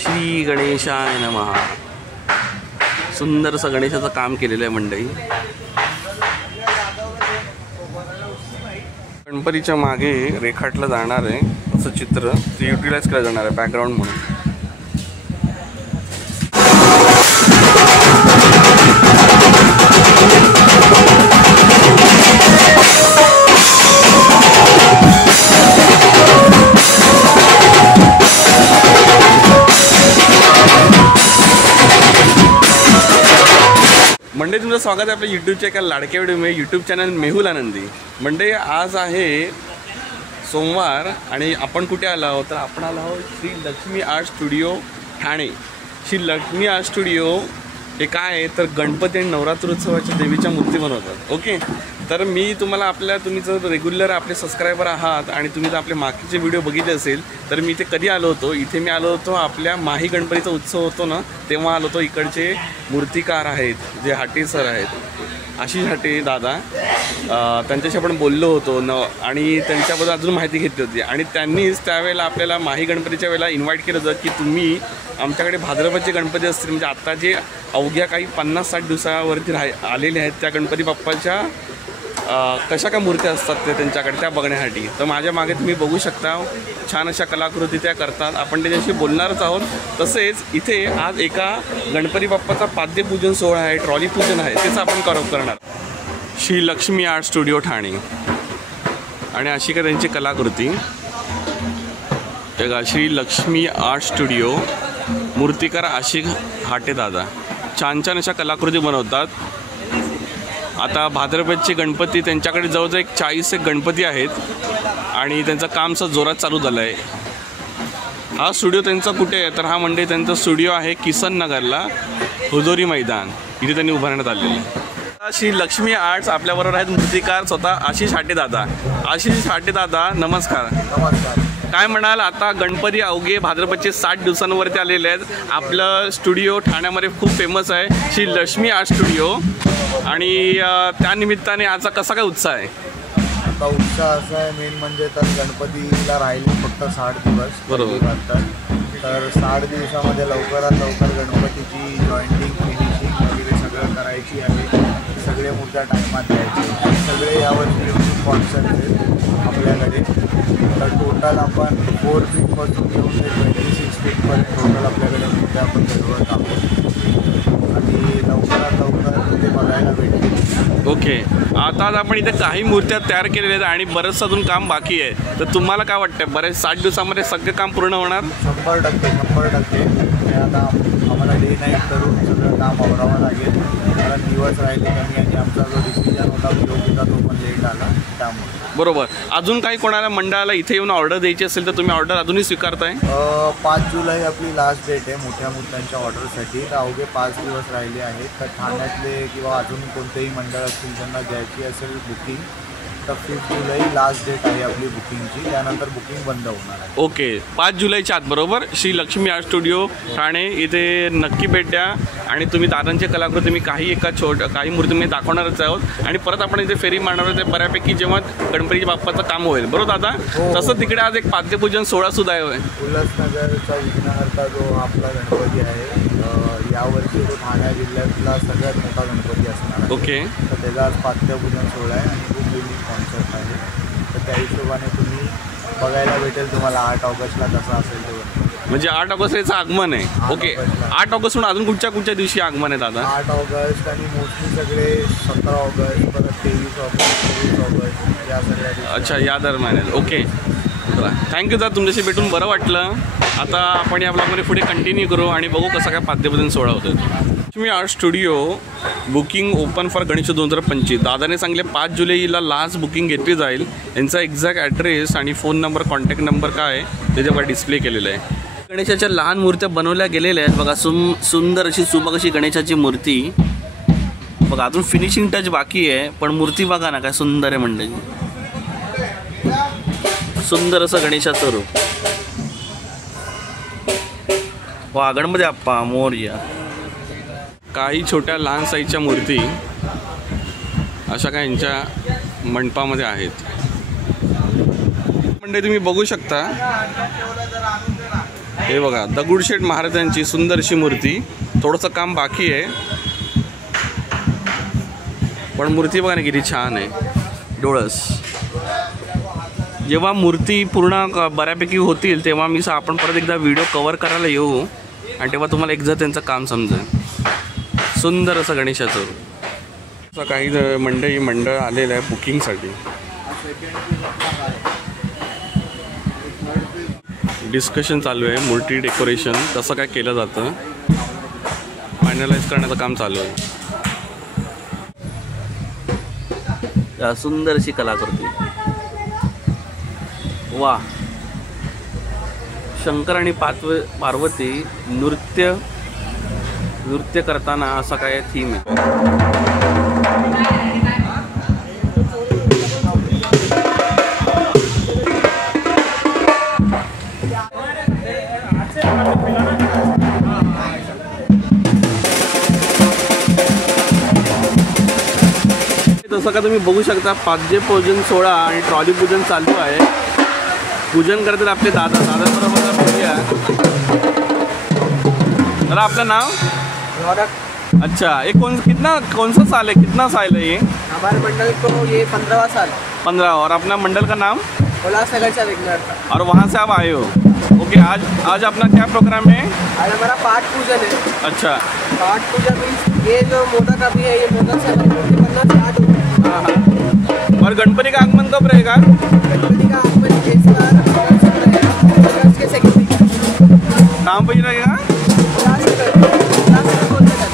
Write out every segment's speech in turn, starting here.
श्री गणेशाय नमः। सुंदर असं गणेशाचं काम केलेलं आहे मंडळी। गणपतीच्या मागे रेखाटलं जाणार आहे असं चित्र ते युटिलाइज केलं जाणार आहे बॅकग्राऊंड म्हणून। मंडे तुमचं स्वागत आहे आपल्या यूट्यूबच्या एका लाडक्या व्हिडिओमध्ये। यूट्यूब चॅनल मेहुल आनंदी। मंडे आज आहे सोमवार आणि आपण कुठे आलो आहोत तर आपण आलो आहोत Shri Lakshmi art studio Thane. Shri Lakshmi art studio हे काय आहे तर गणपती आणि नवरात्रोत्सवाच्या देवीच्या मूर्ती बनवतात। ओके, तर मी तुम्हाला तुम्ही जर रेग्युलर आपले सबस्क्रायबर आहात आणि तुम्ही जर आपले मागचे व्हिडिओ बघितले असेल तर मी इथे कधी आलो होतो, इथे मी आलो होतो आपल्या माही गणपतीचा उत्सव होतो ना तेव्हा आलो होतो। इकडचे मूर्तिकार आहेत जे हाटे सर आहेत, आशिष हाटे दादा, त्यांच्याशी आपण बोललो होतो आणि त्यांच्याबद्दल अजून माहिती घेतली होती आणि त्यांनीच त्यावेळेला आपल्याला माही गणपतीच्या वेळेला इन्व्हाइट केलं होतं की तुम्ही आमच्याकडे भाद्रपदचे गणपती असतील म्हणजे आत्ता जे अवघ्या काही 50-60 दिवसावरती आलेले आहेत त्या गणपती बाप्पाच्या कशा काय मूर्त्या असतात ते त्यांच्याकडे त्या बघण्यासाठी। तर माझ्या मागे तुम्ही बघू शकता छान अशा कलाकृती त्या करतात, आपण त्याच्याशी बोलणारच आहोत। तसेच इथे आज एका गणपती बाप्पाचा पाद्यपूजन सोहळा आहे, ट्रॉली पूजन आहे, त्याचं आपण करणार श्री लक्ष्मी आर्ट स्टुडिओ ठाणे। आणि अशी का त्यांची कलाकृती श्री लक्ष्मी आर्ट स्टुडिओ, मूर्तिकार आशिष हाटे दादा छान छान अशा कलाकृती बनवतात। आता भाद्रपदचे गणपती त्यांच्याकडे जवळजवळ एक 40 गणपती आहेत आणि त्यांचं काम असं जोरात चालू झालं आहे। हा स्टुडिओ त्यांचा कुठे आहे तर हा मंडळी त्यांचा स्टुडिओ आहे किसन नगरला, हुजोरी मैदान, इथे त्यांनी उभारण्यात आलेलं आहे। श्री लक्ष्मी आर्ट्स आपल्याबरोबर आहेत मूर्तिकार स्वतः आशिष हाटे दादा। आशिष हाटे दादा नमस्कार। नमस्कार। काय म्हणाल, आता गणपती अवघे भाद्रपदचे 60 दिवसांवरती आलेले आहेत। आपलं स्टुडिओ ठाण्यामध्ये खूप फेमस आहे श्री लक्ष्मी आर्ट स्टुडिओ आणि त्यानिमित्ताने आजचा कसा काय उत्साह आहे? आता उत्साह असा आहे मेन म्हणजे तर गणपतीला राहिले फक्त 60 दिवस बरोबर, तर 60 दिवसामध्ये लवकरात लवकर गणपतीची जॉईंटिंग फिनिशिंग वगैरे सगळं करायची आहे। सगळे मूर्त्या टायमात द्यायचे, सगळे यावर्षी कॉन्सेप्ट आहेत आपल्याकडे। तर टोटल आपण 4 फीटपासून घेऊन 26 फीटपर्यंत टोटल आपल्याकडे मूर्त्या आपण घडवत आहोत आणि लवकरात लवकर ते बघायला भेटतील। ओके, आता आपण इथे काही मूर्त्या तयार केलेल्या आहेत आणि बरंचसं अजून काम बाकी आहे, तर तुम्हाला काय वाटतं बरेच 60 दिवसामध्ये सगळं काम पूर्ण होणार? 100%। आता आम्हाला डे नाईट करून सगळं काम आवरावं लागेल, कारण दिवस राहिले कमी आणि आमचा जो डिसिजन होता विरोधीचा तो पण लेट आला त्यामुळे। बरोबर, अजून काही कोणाला मंडळाला इथे येऊन ऑर्डर द्यायची असेल तर तुम्ही ऑर्डर अजूनही स्वीकारताय? 5 जुलै आपली लास्ट डेट आहे मोठ्या मूर्त्यांच्या ऑर्डरसाठी। तर अवघे 5 दिवस राहिले आहेत। तर ठाण्यातले किंवा अजून कोणतेही मंडळ असतील त्यांना द्यायची असेल बुकिंग तर 5 जुलै लास्ट डेट आहे आपली बुकिंगची, त्यानंतर बुकिंग बंद होणार आहे। ओके, 5 जुलैच्या आत बरोबर श्री लक्ष्मी आर्ट स्टुडिओ ठाणे इथे नक्की भेट द्या आणि तुम्ही दादांचे कलाकृती मी काही मूर्ती मी दाखवणारच आहोत आणि परत आपण इथे फेरी मारणार आहोत ते बऱ्यापैकी जेव्हा गणपती बाप्पाचं काम होईल, बरोबर दादा? तसं तिकडे आज एक पाद्यपूजन सोहळा सुद्धा आहे। उल्हासनगरचा विघ्नहर्ता जो आपला गणपती आहे यावर्षी तो ठाणे जिल्ह्यातला सगळ्यात मोठा गणपती असणार आहे। ओके, तर त्याचा आज पाद्यपूजन सोहळा आहे आणि खूप युनिक कॉन्सेप्ट आहे। तर त्या हिशोबाने तुम्ही बघायला भेटेल तुम्हाला 8 ऑगस्टला कसं असेल ते। म्हणजे 8 ऑगस्ट याचं आगमन आहे। ओके, 8 ऑगस्ट म्हणून अजून कुठच्या दिवशी आगमन आहे दादा? 8 ऑगस्ट आणि मोस्टली सगळे 17 ऑगस्ट परत 23 ऑगस्ट 23 ऑगस्ट या सगळ्या। अच्छा, या दरम्यान आहे। ओके, थँक्यू दादा, तुमच्याशी भेटून बरं वाटलं। आता आपण या ब्लॉगमध्ये पुढे कंटिन्यू करू आणि बघू कसा काय पाद्यपूजन सोहळा होतो। Lakshmi art studio booking open for Ganesh 2025। दादाने सांगले 5 जुलैला लास्ट बुकिंग घेतली जाईल। यांचा एक्झॅक्ट ॲड्रेस आणि फोन नंबर कॉन्टॅक्ट नंबर काय त्याच्यावर डिस्प्ले केलेलं आहे। गणेशाच्या लहान मूर्त्या बनवल्या गेलेल्या आहेत बघा, सुंदर अशी सुबक अशी गणेशाची मूर्ती बघा, अजून फिनिशिंग टच बाकी आहे पण मूर्ती बघा ना काय सुंदर आहे मंडळी, सुंदर असं गणेशाचं रूप। वा, गणपती बाप्पा मोरया। काही छोट्या लहान साईजच्या मूर्ती अशा काही यांच्या मंडपामध्ये आहेत। मंडळी तुम्ही बघू शकता हे बघा दगडूशेठ महाराजांची सुंदरशी मूर्ती. थोडंसं काम बाकी आहे, पण मूर्ती बघा ना किती छान आहे. डोळस. जेव्हा मूर्ती पूर्ण बऱ्यापैकी होतील तेव्हा आपण परत एकदा व्हिडिओ कवर करायला येऊ आणि तेव्हा तुम्हाला एकदा त्यांचं काम समजेल. सुंदर असं गणेशाचं. असं काही मंडळ आलेलं आहे बुकिंगसाठी. डिस्कशन चालू आहे. मूर्ती डेकोरेशन कसं काय केलं जातं फायनलाइज करण्याचं काम चालू आहे. सुंदर अशी कलाकृती. वा. शंकर आणि पार्वती नृत्य करताना असा काय थीम आहे. जसं का तुम्ही बघू शकता पाद्य पूजन सोहळा आणि ट्रॉली पूजन चालू आहे. पूजन करतात आपले दादाबरोबर बोलूया. दादा आपलं नाव? अच्छा, ये कौन सा साल है, कितना साल है ये? हमारे मंडल को ये 15वां साल. 15. और अपना मंडल का नाम? उल्लासनगर से विघ्नहर. और वहाँ से आप आए हो? ओके. आज अपना क्या प्रोग्राम है? आज हमारा पाठ पूजन है. अच्छा. पाठ पूजन मीन्स ये जो मोदक अभी है, ये मोदक से हमारी मूर्ति बनना स्टार्ट हुआ. हाँ हाँ. और गणपति का आगमन कब रहेगा? गणपति का आगमन इस बार अगस्त में रहेगा. अगस्त के सेकंड वीक. कहाँ पे रहेगा? उल्लासनगर बोलते हैं.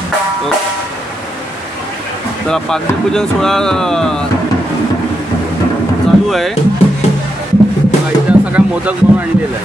तर पाद्यपूजन सोहळा चालू आहे. इथे असा काय मोदक म्हणून आणलेला आहे.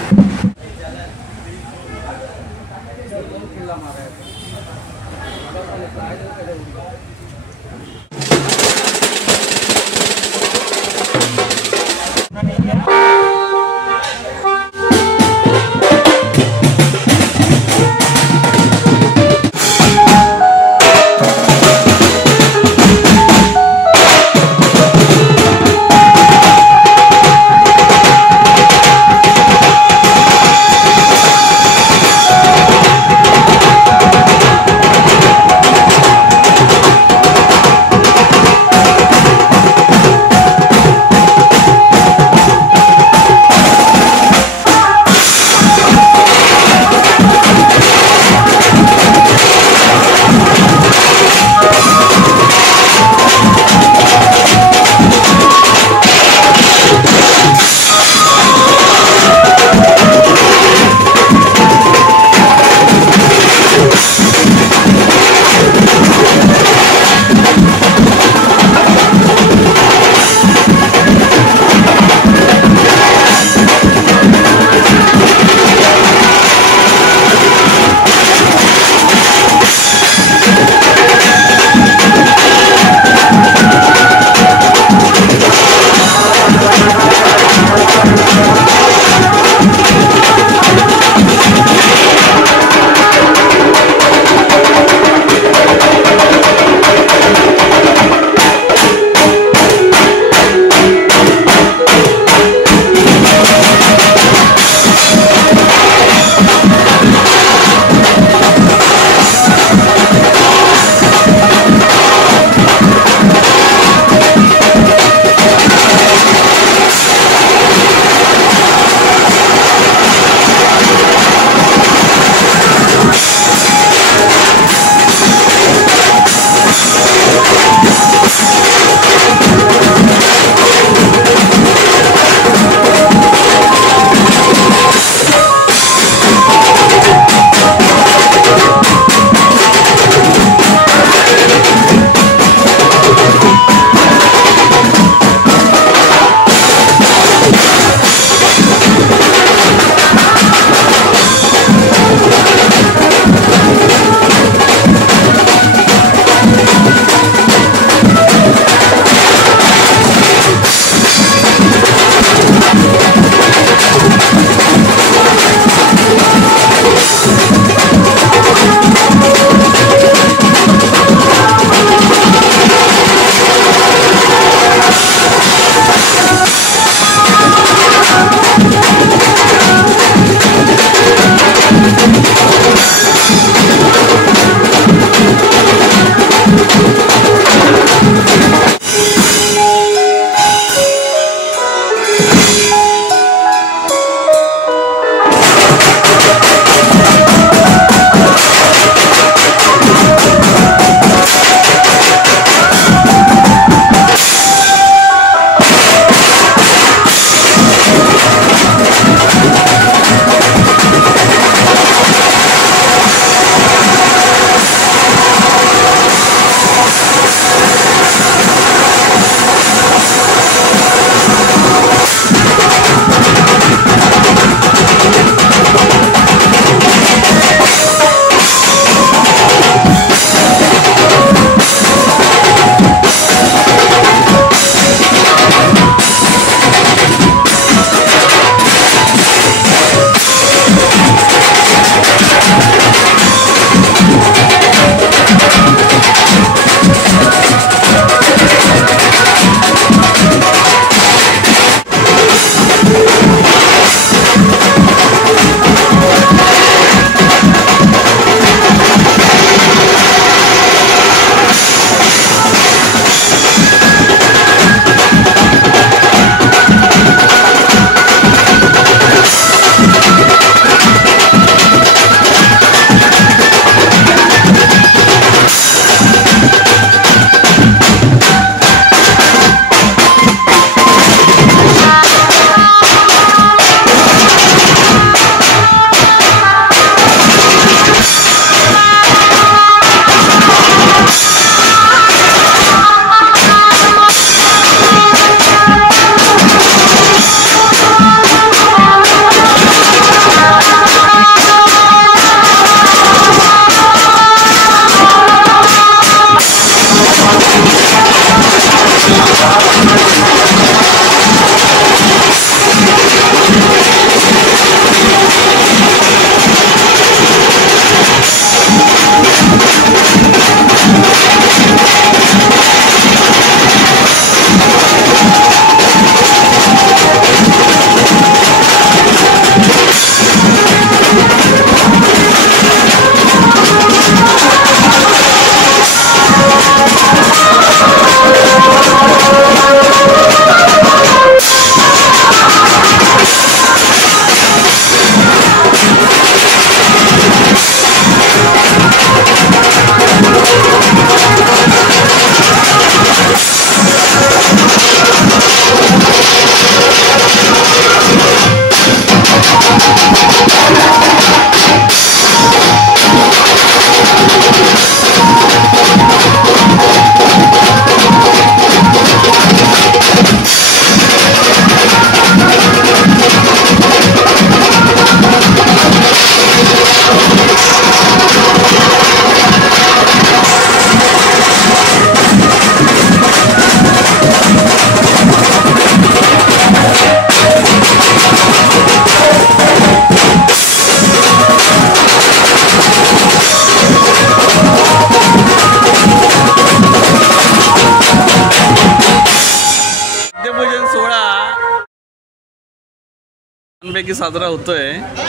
छानपैकी साजरा होतोय.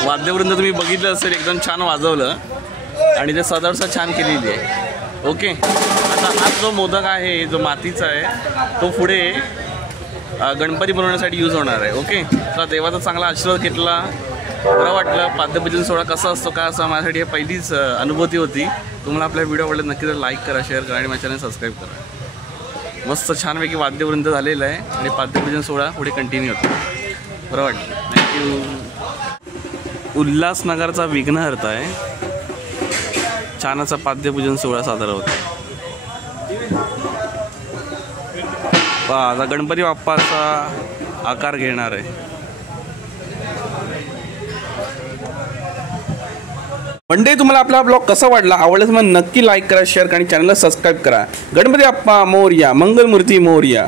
वाद्यवृंद तुम्ही बघितलं असेल, एकदम छान वाजवलं आणि ते सजावट छान केलेली आहे. ओके, आता हा जो मोदक आहे जो मातीचा आहे तो पुढे गणपती बनवण्यासाठी यूज होणार आहे. ओके, तर देवाचा चांगला आशीर्वाद घेतला, बरं वाटलं. पाद्यपूजन सोहळा कसा असतो काय असं माझ्यासाठी हे पहिलीच अनुभूती होती. तुम्हाला आपल्या व्हिडिओ आवडला नक्की तर लाईक करा, शेअर करा आणि माझ्या चॅनल सबस्क्राईब करा. मस्त छानपैकी वाद्यवृंद झालेलं आहे आणि पाद्यपूजन सोहळा पुढे कंटिन्यू होतो. बरं वाटलं, थँक्यू. उल्हासनगरचा विघ्नहर्ता आहे. छान असा पाद्यपूजन सोहळा साजरा होतो. आता गणपती बाप्पाचा आकार घेणार आहे. मंडळी, तुम्हाला आपला ब्लॉग कसा वाटला, आवडल्यास मग नक्की लाईक करा, शेअर करा आणि चॅनलला सबस्क्राईब करा. गणपती बाप्पा मोरया, मंगलमूर्ती मोरया.